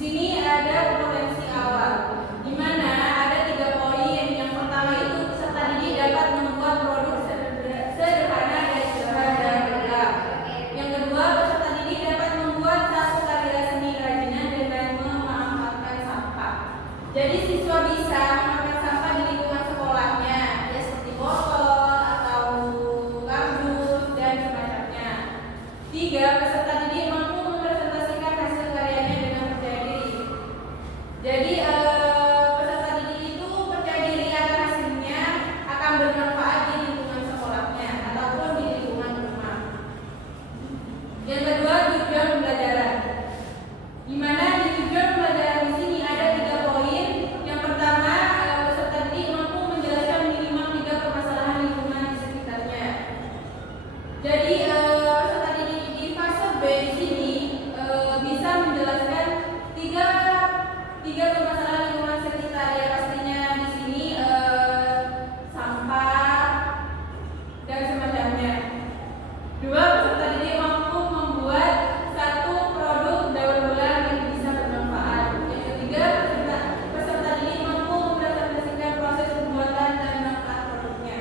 sini ada potensi awal, di mana ada 3 poin. Yang pertama itu peserta didik dapat membuat produk sederhana dan sederhana dan gelap. Yang kedua, peserta didik dapat membuat satu karya seni kerajinan dengan memanfaatkan sampah. Jadi siswa bisa memakai sampah di lingkungan sekolahnya, ya seperti botol atau kardus dan semacamnya. 3, peserta didik mampu mempresentasikan hasil karyanya dengan percaya diri. Jadi peserta didik itu percaya diri akan hasilnya akan bermanfaat di lingkungan sekolahnya ataupun di lingkungan rumah. Yang kedua, tujuan pembelajaran. Di mana di tujuan pembelajaran di sini ada 3 poin. Yang pertama, peserta didik mampu menjelaskan minimal 3 permasalahan lingkungan di sekitarnya. Jadi peserta didik di fase B di sini bisa menjelaskan tiga permasalahan lingkungan sekitar, ya pastinya di sini sampah dan semacamnya. 2, peserta didik mampu membuat satu produk daur ulang yang bisa bermanfaat. Yang ketiga, peserta didik mampu mempresentasikan proses pembuatan dan manfaat produknya.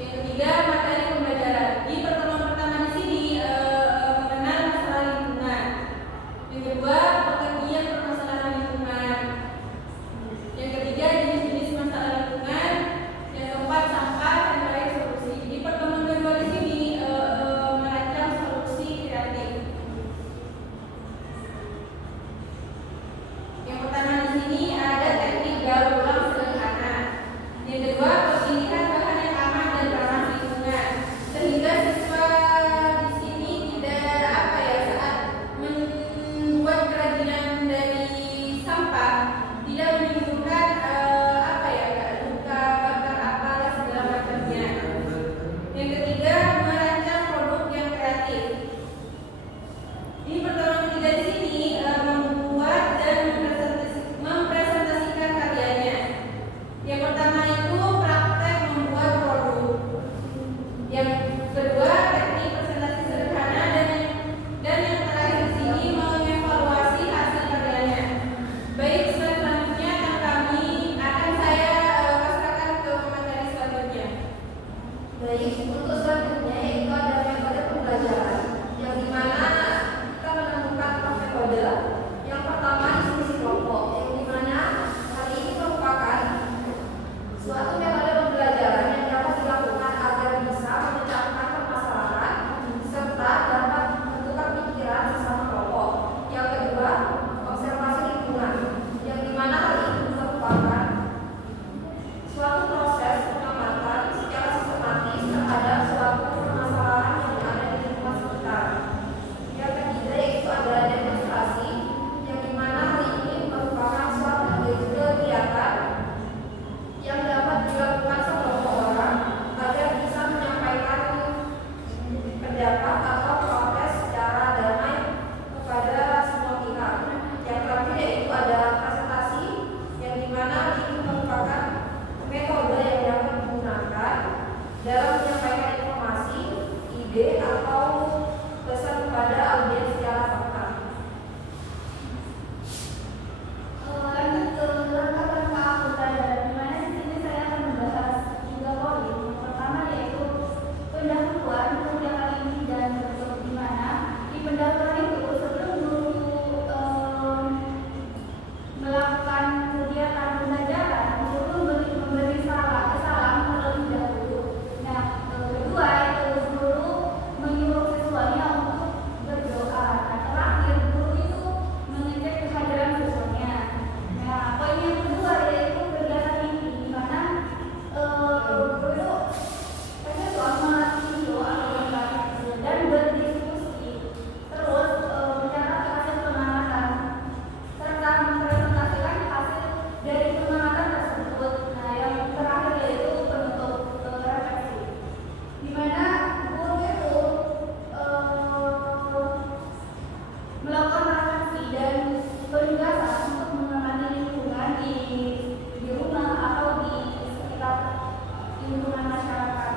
Yang ketiga, materi pembelajaran. Di pertemuan pertama di sini mengenal masalah lingkungan. Yang kedua, pengkajian permasalahan lingkungan. Yang ketiga, jenis-jenis masalah lingkungan. Yang keempat, sampah, dan terakhir solusi. Di pertemuan kedua di sini merancang solusi kreatif. Yang pertama di sini ada teknik daur ulang sederhana. Yang kedua, pemilihan bahan yang aman dan ramah lingkungan, sehingga siswa di sini tidak saat membuat kerajinan dari sampah tidak menimbulkan luka bakar apalah segala macamnya. Yang ketiga, merancang produk yang kreatif. Ini pertemuan ketiga di sini membuat dan mempresentasikan karyanya. Yang pertama itu praktek membuat produk. Yang kedua, teknik presentasi sederhana, dan yang terakhir di sini mengevaluasi hasil karyanya. Baik, selanjutnya akan saya pasrahkan ke materi selanjutnya. Baik, untuk selanjutnya yaitu ada metode pembelajaran, yang dimana kita menemukan 4 metode. Yang pertama, diskusi kelompok, yang dimana hal ini merupakan suatu metode pembelajaran yang dapat dilakukan agar bisa memecahkan permasalahan serta dapat menentukan pikiran sesama kelompok. Yang kedua, observasi lingkungan, yang dimana hal ini merupakan suatu proses pengamatan secara sistematis terhadap suatu permasalahan yang ada di lingkungan sekitar. Yang ketiga yaitu ada demonstrasi, yang dimana hal ini merupakan suatu kegiatan yang dapat dilakukan sekelompok orang agar bisa menyampaikan pendapat atau protes secara damai kepada semua pihak. Yang terakhir yaitu ada presentasi, yang dimana ini merupakan metode yang dapat digunakan dalam menyampaikan informasi, ide, atau pesan kepada audiens secara fakta. Lanjut ke langkah-langkah pembelajaran, di mana di sini saya akan membahas 3 poin. Yang pertama yaitu pendahuluan kemudian ini dan bentuk, di mana di pendahuluan itu sebelum guru melakukan kegiatan pembelajaran, guru memberi salam terlebih dahulu. Nah, kedua itu guru menyuruh siswanya untuk berdoa. Nah, terakhir guru itu mengecek kehadiran siswanya. Nah, poin yang kedua yaitu kegiatan ini, di mana guru itu melatih video atau berlatih dan berdiskusi, terus mencatat hasil pengamatan serta mempresentasikan hasil dari pengamatan tersebut. Nah, yang terakhir yaitu penutup refleksi, di mana guru itu melakukan refleksi dan penugasan untuk mengamati lingkungan di rumah atau di sekitar lingkungan masyarakat.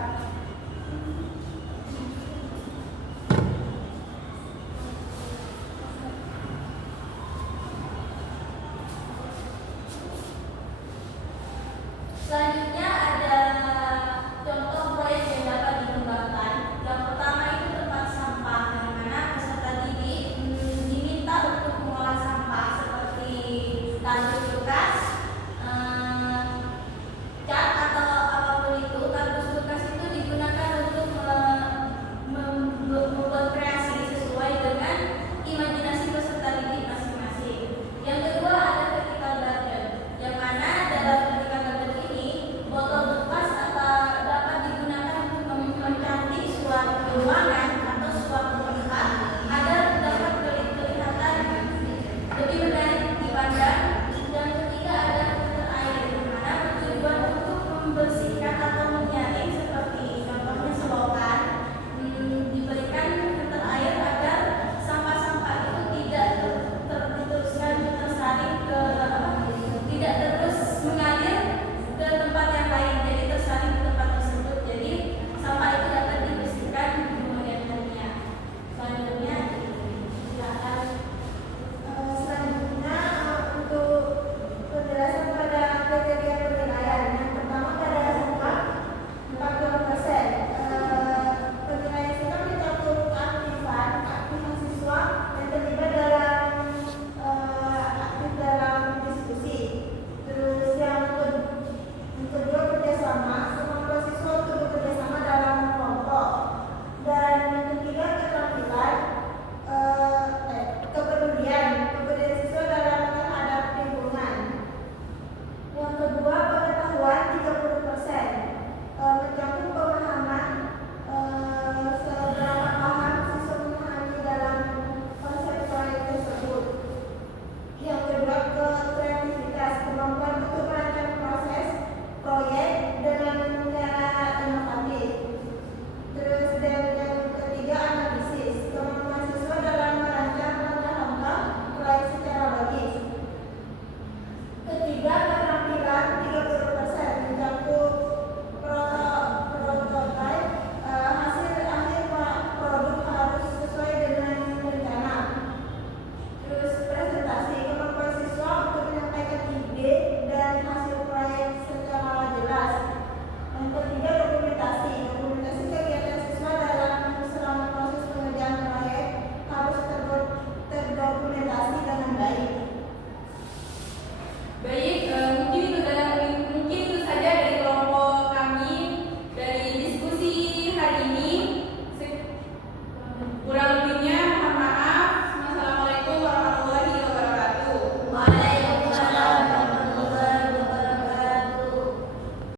ruangan atau suatu tempat agar dapat kelihatan lebih menarik dipandang. Yang ketiga ada filter air, di mana bertujuan untuk membersihkan atau menyaring seperti contohnya selokan. Diberikan filter air agar sampah-sampah itu tidak diteruskan tersaring ke tidak terus mengalir ke tempat yang lain, jadi tersaring ke tempat tersebut. Jadi sampah itu dapat dibersihkan di kemudian harinya. Selanjutnya silakan. Selanjutnya untuk penjelasan pada kriteria penilaian. Yang pertama pada sampah 40%. Penilaian sistem mencakup keaktifan siswa yang terlibat dalam aktif dalam diskusi. Terus yang kedua kerjasama, kemampuan siswa untuk bekerjasama dalam kelompok. Dan yang ketiga keterampilan, kepedulian siswa dalam terhadap lingkungan. Yang kedua pengetahuan 30%, mencakup pemahaman, seberapa paham siswa memahami dalam konsep proyek tersebut. Yang kedua kreativitas, kemampuan untuk merancang proses proyek dengan cara inovatif. Terus dan